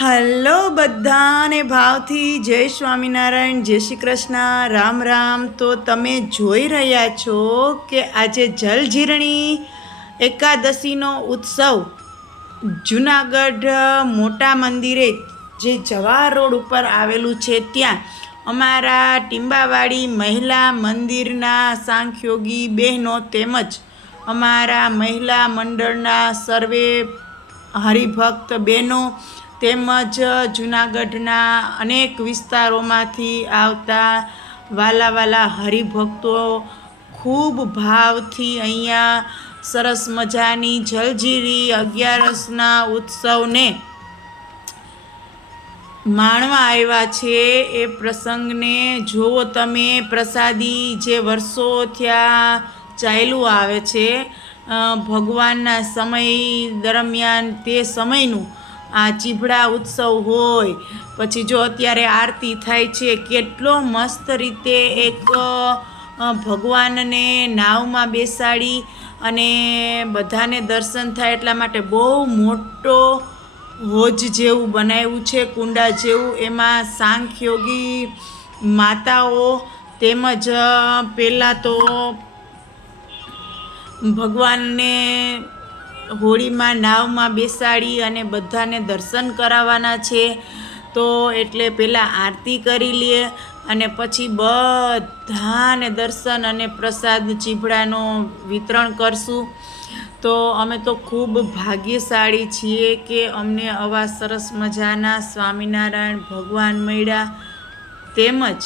Hello બધાને ભાવથી જય સ્વામિનારાયણ, જય શ્રી કૃષ્ણ, રામ રામ. તો તમે જોઈ રહ્યા છો કે આજે જલજીરણી એકાદશીનો ઉત્સવ જુનાગઢ મોટા મંદિરે જે જવાહર રોડ ઉપર આવેલું છે ત્યાં અમારા ટીંબાવાડી મહિલા મંદિરના સાંખ્યોગી બહેનો તેમજ અમારા મહિલા મંડળના સર્વે હરિભક્ત બહેનો તેમજ જૂનાગઢના અનેક વિસ્તારોમાંથી આવતા વાલા વાલા હરિભક્તો ખૂબ ભાવથી અહીંયા સરસ મજાની જલજીરી અગિયારસના ઉત્સવને માણવા આવ્યા છે. એ પ્રસંગને જુઓ તમે, પ્રસાદી જે વર્ષો થયા ચાલ્યું આવે છે ભગવાનના સમય દરમિયાન તે સમયનું આ ચીભડા ઉત્સવ હોય, પછી જો અત્યારે આરતી થાય છે, કેટલો મસ્ત રીતે એક ભગવાનને નાવમાં બેસાડી અને બધાને દર્શન થાય એટલા માટે બહુ મોટો હોજ જેવું બનાવ્યું છે, કુંડા જેવું. એમાં સાંખ્યોગી માતાઓ તેમજ પહેલાં તો ભગવાનને હોળીમાં નાવમાં બેસાડી અને બધાને દર્શન કરાવવાના છે. તો એટલે પહેલાં આરતી કરી લઈએ અને પછી બધાને દર્શન અને પ્રસાદ ચીભડાનો વિતરણ કરશું. તો અમે તો ખૂબ ભાગ્યશાળી છીએ કે અમને આવા સરસ મજાના સ્વામિનારાયણ ભગવાન મળ્યા. તેમજ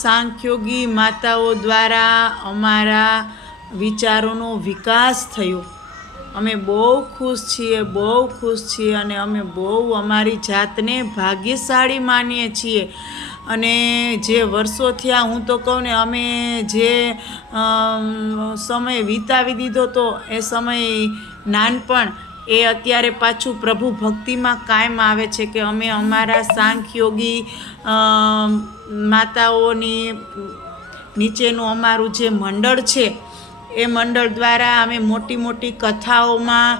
સાંખ્યોગી માતાઓ દ્વારા અમારા વિચારોનો વિકાસ થયો. અમે બહુ ખુશ છીએ, બહુ ખુશ છીએ અને અમે બહુ અમારી જાતને ભાગ્યશાળી માનીએ છીએ. અને જે વર્ષો થયા, હું તો કહું ને, અમે જે સમય વિતાવી દીધો તો એ સમય નાનપણ, એ અત્યારે પાછું પ્રભુ ભક્તિમાં કાયમ આવે છે કે અમે અમારા સાંખયોગી માતાઓની નીચેનું અમારું જે મંડળ છે એ મંડળ દ્વારા અમે મોટી મોટી કથાઓમાં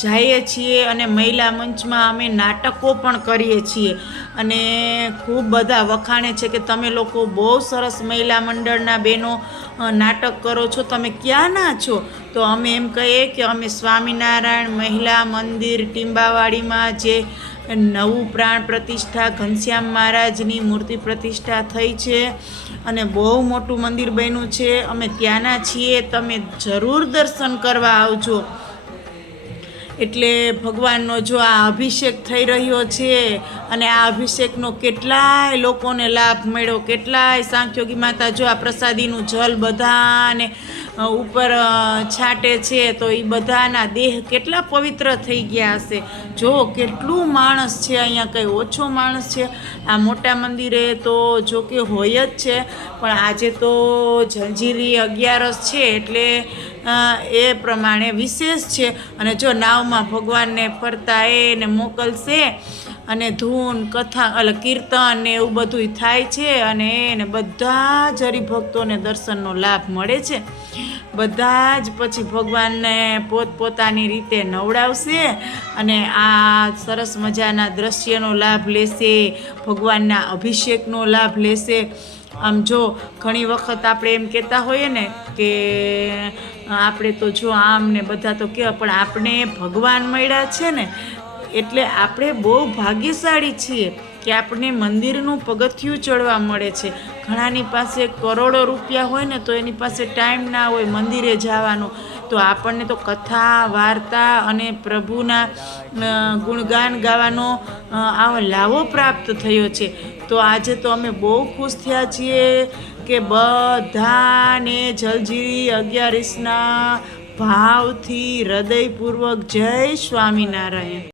જઈએ છીએ અને મહિલા મંચમાં અમે નાટકો પણ કરીએ છીએ. અને ખૂબ બધા વખાણે છે કે તમે લોકો બહુ સરસ મહિલા મંડળના બહેનો નાટક કરો છો, તમે ક્યાંના છો? તો અમે એમ કહીએ કે અમે સ્વામિનારાયણ મહિલા મંદિર ટીંબાવાડીમાં જે નવું પ્રાણ પ્રતિષ્ઠા ઘનશ્યામ મહારાજની મૂર્તિ પ્રતિષ્ઠા થઈ છે અને બહુ મોટું મંદિર બન્યું છે. અમે ત્યાંના છીએ, તમે જરૂર દર્શન કરવા આવજો. એટલે ભગવાનનો જો આ અભિષેક થઈ રહ્યો છે અને આ અભિષેકનો કેટલાય લોકોને લાભ મળ્યો, કેટલાય સાંખ્યોગી માતા જો આ પ્રસાદીનું જલ બધાને ઉપર છાંટે છે તો એ બધાના દેહ કેટલા પવિત્ર થઈ ગયા હશે. જો કેટલું માણસ છે અહીંયા, કંઈ ઓછો માણસ છે. આ મોટા મંદિરે તો જો કે હોય જ છે, પણ આજે તો જંજીરી અગિયારસ છે એટલે એ પ્રમાણે વિશેષ છે. અને જો નાવમાં ભગવાનને ફરતા એને મોકલશે અને ધૂન, કથા એટલે કીર્તન ને એવું બધું થાય છે અને એને બધા જ હરિભક્તોને દર્શનનો લાભ મળે છે. બધા જ પછી ભગવાનને પોતપોતાની રીતે નવડાવશે અને આ સરસ મજાના દ્રશ્યનો લાભ લેશે, ભગવાનના અભિષેકનો લાભ લેશે. આમ જો ઘણી વખત આપણે એમ કહેતા હોઈએ ને કે આપણે તો જો આમ ને બધા તો કહેવા પણ આપણે ભગવાન મળ્યા છે ને, એટલે આપણે બહુ ભાગ્યશાળી છીએ કે આપણને મંદિરનું પગથિયું ચડવા મળે છે. ઘણાની પાસે કરોડો રૂપિયા હોય ને તો એની પાસે ટાઈમ ના હોય મંદિરે જવાનો. તો આપણને તો કથા, વાર્તા અને પ્રભુના ગુણગાન ગાવાનો આવો લાવો પ્રાપ્ત થયો છે. તો આજે તો અમે બહુ ખુશ થયા છીએ કે બધાને જલજીરી અગિયારીસના ભાવથી હૃદયપૂર્વક જય સ્વામિનારાયણ.